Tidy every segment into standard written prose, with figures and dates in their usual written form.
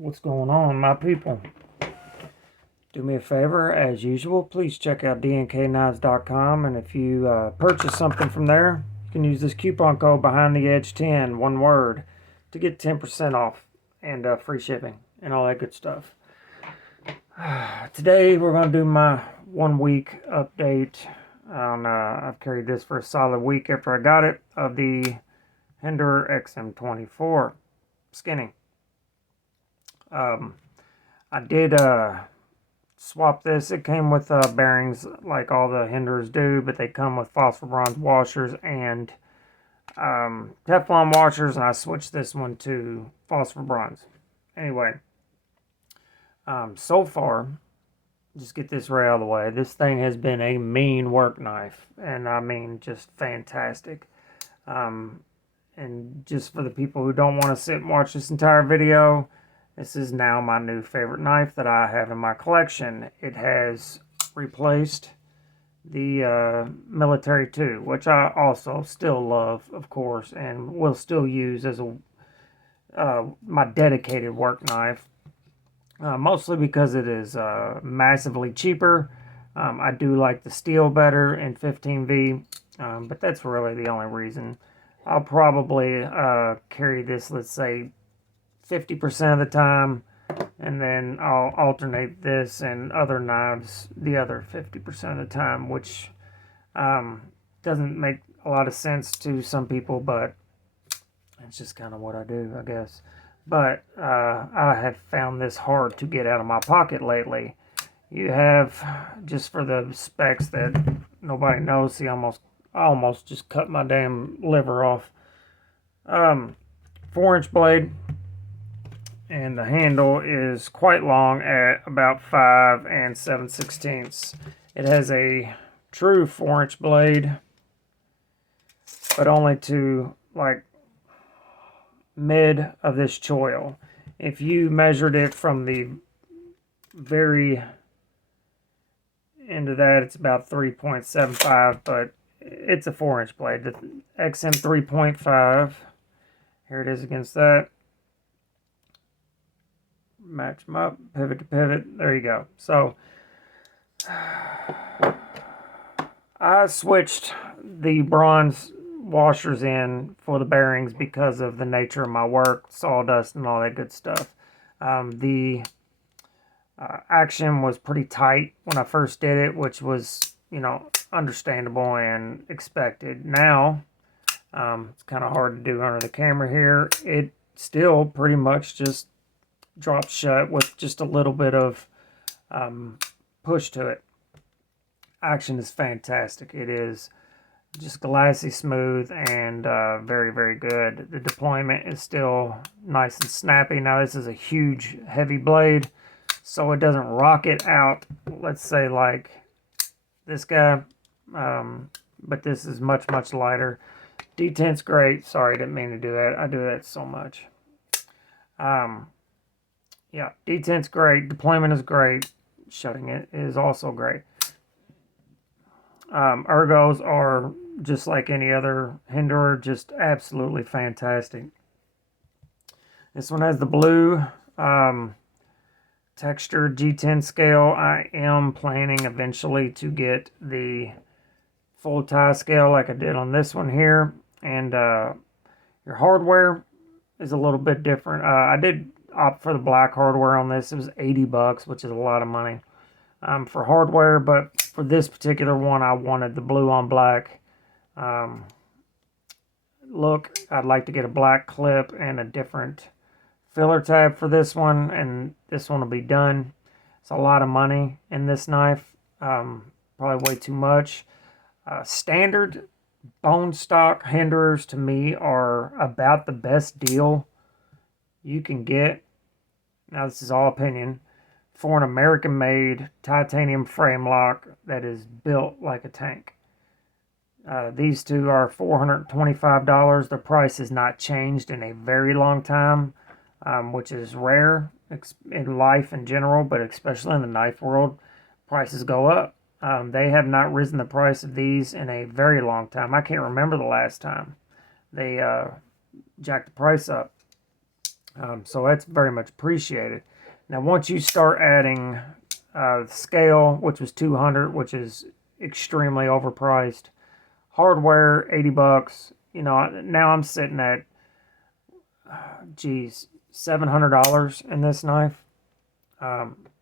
What's going on, my people? Do me a favor, as usual, please check out DNKKnives.com, and if you purchase something from there, you can use this coupon code behind the edge 10, one word, to get 10% off and free shipping and all that good stuff. Today we're going to do my 1 week update on I've carried this for a solid week after I got it, of the Hinderer xm24 skinning. I did swap this. It came with bearings like all the Hinderers do, but they come with phosphor bronze washers and Teflon washers, and I switched this one to phosphor bronze. Anyway, so far, just get this right out of the way, this thing has been a mean work knife, and I mean just fantastic. And just for the people who don't want to sit and watch this entire video, this is now my new favorite knife that I have in my collection. It has replaced the Military 2, which I also still love, of course, and will still use as a my dedicated work knife. Mostly because it is massively cheaper. I do like the steel better in 15V, but that's really the only reason. I'll probably carry this, let's say, 50% of the time, and then I'll alternate this and other knives the other 50% of the time, which doesn't make a lot of sense to some people, but it's just kind of what I do, I guess. But I have found this hard to get out of my pocket lately. You have, just for the specs that nobody knows, see, I almost just cut my damn liver off. 4-inch blade, and the handle is quite long at about 5 7/16. It has a true 4-inch blade, but only to like mid of this choil. If you measured it from the very end of that, it's about 3.75, but it's a 4-inch blade. The xm3.5, here it is against that. Match them up, pivot to pivot, there you go. So I switched the bronze washers in for the bearings because of the nature of my work, sawdust and all that good stuff. The action was pretty tight when I first did it, which was, you know, understandable and expected. Now it's kind of hard to do under the camera here. It still pretty much just drops shut with just a little bit of push to it. Action is fantastic. It is just glassy smooth and very, very good. The deployment is still nice and snappy. Now this is a huge heavy blade, so it doesn't rocket out, let's say, like this guy, but this is much, much lighter. Detent's great. Sorry, didn't mean to do that. I do that so much. Yeah, detent's great. Deployment is great. Shutting it is also great. Ergos are just like any other Hinderer, just absolutely fantastic. This one has the blue textured G10 scale. I am planning eventually to get the full tie scale like I did on this one here. And your hardware is a little bit different. I did opt for the black hardware on this. It was $80, which is a lot of money for hardware, but for this particular one, I wanted the blue on black look. I'd like to get a black clip and a different filler tab for this one, and this one will be done. It's a lot of money in this knife, probably way too much. Standard bone stock Hinderers to me are about the best deal you can get. Now this is all opinion, for an American-made titanium frame lock that is built like a tank. These two are $425. The price has not changed in a very long time, which is rare in life in general, but especially in the knife world, prices go up. They have not risen the price of these in a very long time. I can't remember the last time they jacked the price up. So that's very much appreciated. Now, once you start adding scale, which was 200, which is extremely overpriced, hardware, 80 bucks, you know, now I'm sitting at, geez, $700 in this knife.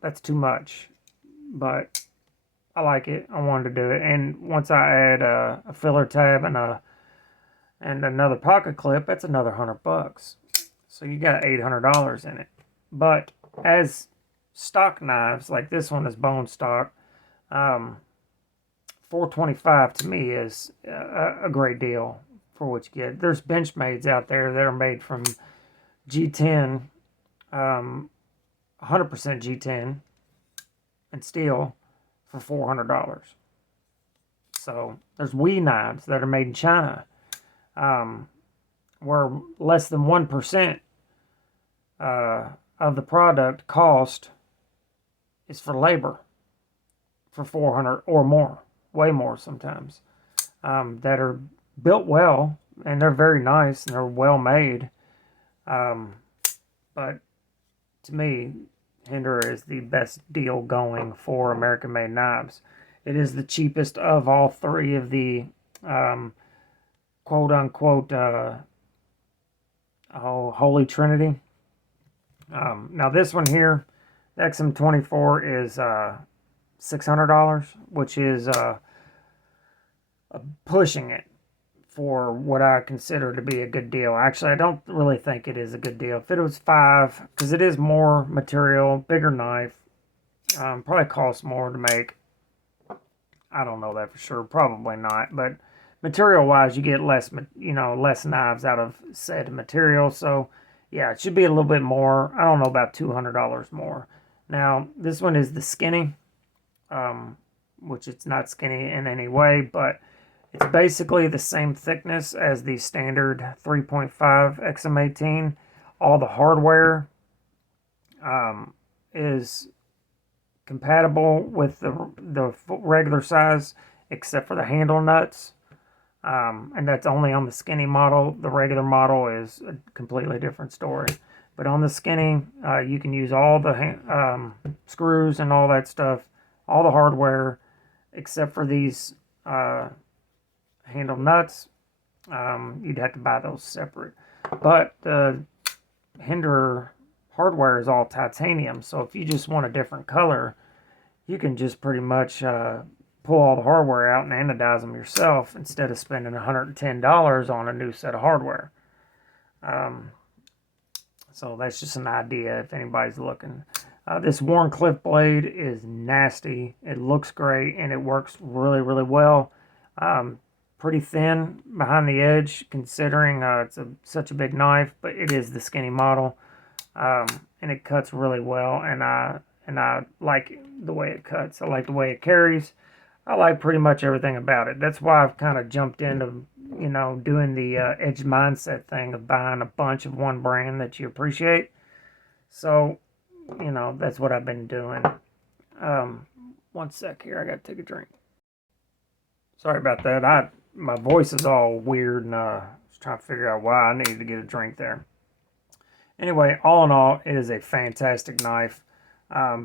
That's too much, but I like it. I wanted to do it. And once I add a filler tab and another pocket clip, that's another 100 bucks. So you got $800 in it. But as stock knives, like this one is bone stock, $425 to me is a great deal for what you get. There's Benchmades out there that are made from G10, 100% G10 and steel for $400. So there's WE knives that are made in China, where less than 1% of the product cost is for labor for 400 or more, way more sometimes, that are built well, and they're very nice and they're well made. But to me, Hinderer is the best deal going for American made knives. It is the cheapest of all three of the quote unquote Holy Trinity. Now this one here, the XM24 is $600, which is pushing it for what I consider to be a good deal. Actually, I don't really think it is a good deal. If it was $5, because it is more material, bigger knife, probably costs more to make. I don't know that for sure. Probably not, but material-wise, you get less, less knives out of said material. So, yeah, it should be a little bit more. I don't know, about $200 more. Now, this one is the skinny, which it's not skinny in any way, but it's basically the same thickness as the standard 3.5 XM18. All the hardware is compatible with the regular size, except for the handle nuts. And that's only on the skinny model. The regular model is a completely different story. But on the skinny, you can use all the screws and all that stuff, all the hardware, except for these handle nuts. You'd have to buy those separate. But the Hinderer hardware is all titanium, so if you just want a different color, you can just pretty much pull all the hardware out and anodize them yourself instead of spending $110 on a new set of hardware. So that's just an idea if anybody's looking. This Warncliffe blade is nasty. It looks great and it works really, really well. Pretty thin behind the edge, considering it's such a big knife, but it is the skinny model, and it cuts really well. And I like the way it cuts. I like the way it carries. I like pretty much everything about it. That's why I've kind of jumped into, doing the edge mindset thing of buying a bunch of one brand that you appreciate. So, that's what I've been doing. One sec here. I got to take a drink. Sorry about that. My voice is all weird, and I was trying to figure out why I needed to get a drink there. Anyway, all in all, it is a fantastic knife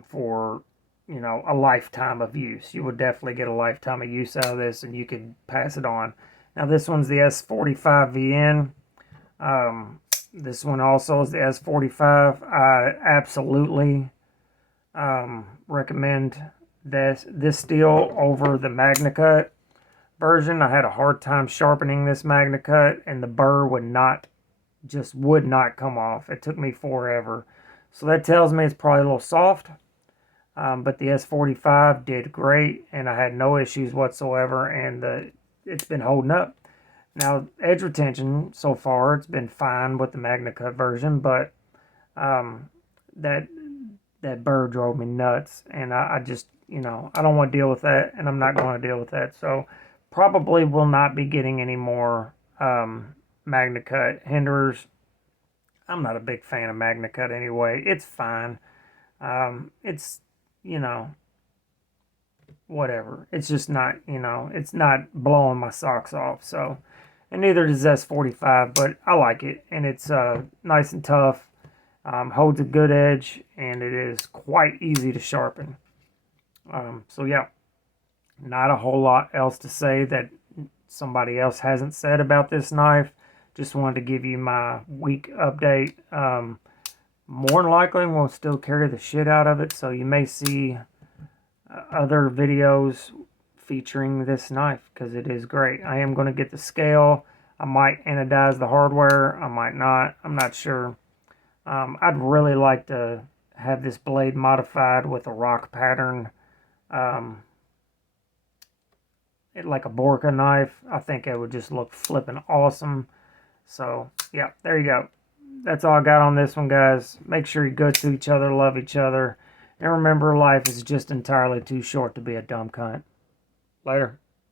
for, a lifetime of use. You would definitely get a lifetime of use out of this, and you could pass it on. Now, this one's the S45VN. This one also is the S45. I absolutely recommend this steel over the MagnaCut version. I had a hard time sharpening this MagnaCut, and the burr would not come off. It took me forever. So that tells me it's probably a little soft. But the S45 did great, and I had no issues whatsoever, and it's been holding up. Now, edge retention, so far, it's been fine with the MagnaCut version, but that burr drove me nuts, and I just, I don't want to deal with that, and I'm not going to deal with that. So probably will not be getting any more MagnaCut Hinderers. I'm not a big fan of MagnaCut anyway. It's fine. It's, whatever. It's just not, it's not blowing my socks off. So, and neither does S45, but I like it, and it's nice and tough. Holds a good edge, and it is quite easy to sharpen. So yeah, not a whole lot else to say that somebody else hasn't said about this knife. Just wanted to give you my week update. More than likely, we'll still carry the shit out of it, so you may see other videos featuring this knife because it is great. I am going to get the scale. I might anodize the hardware. I might not. I'm not sure. I'd really like to have this blade modified with a rock pattern, like a Borka knife. I think it would just look flipping awesome. So yeah, there you go. That's all I got on this one, guys. Make sure you go to each other, love each other, and remember, life is just entirely too short to be a dumb cunt. Later.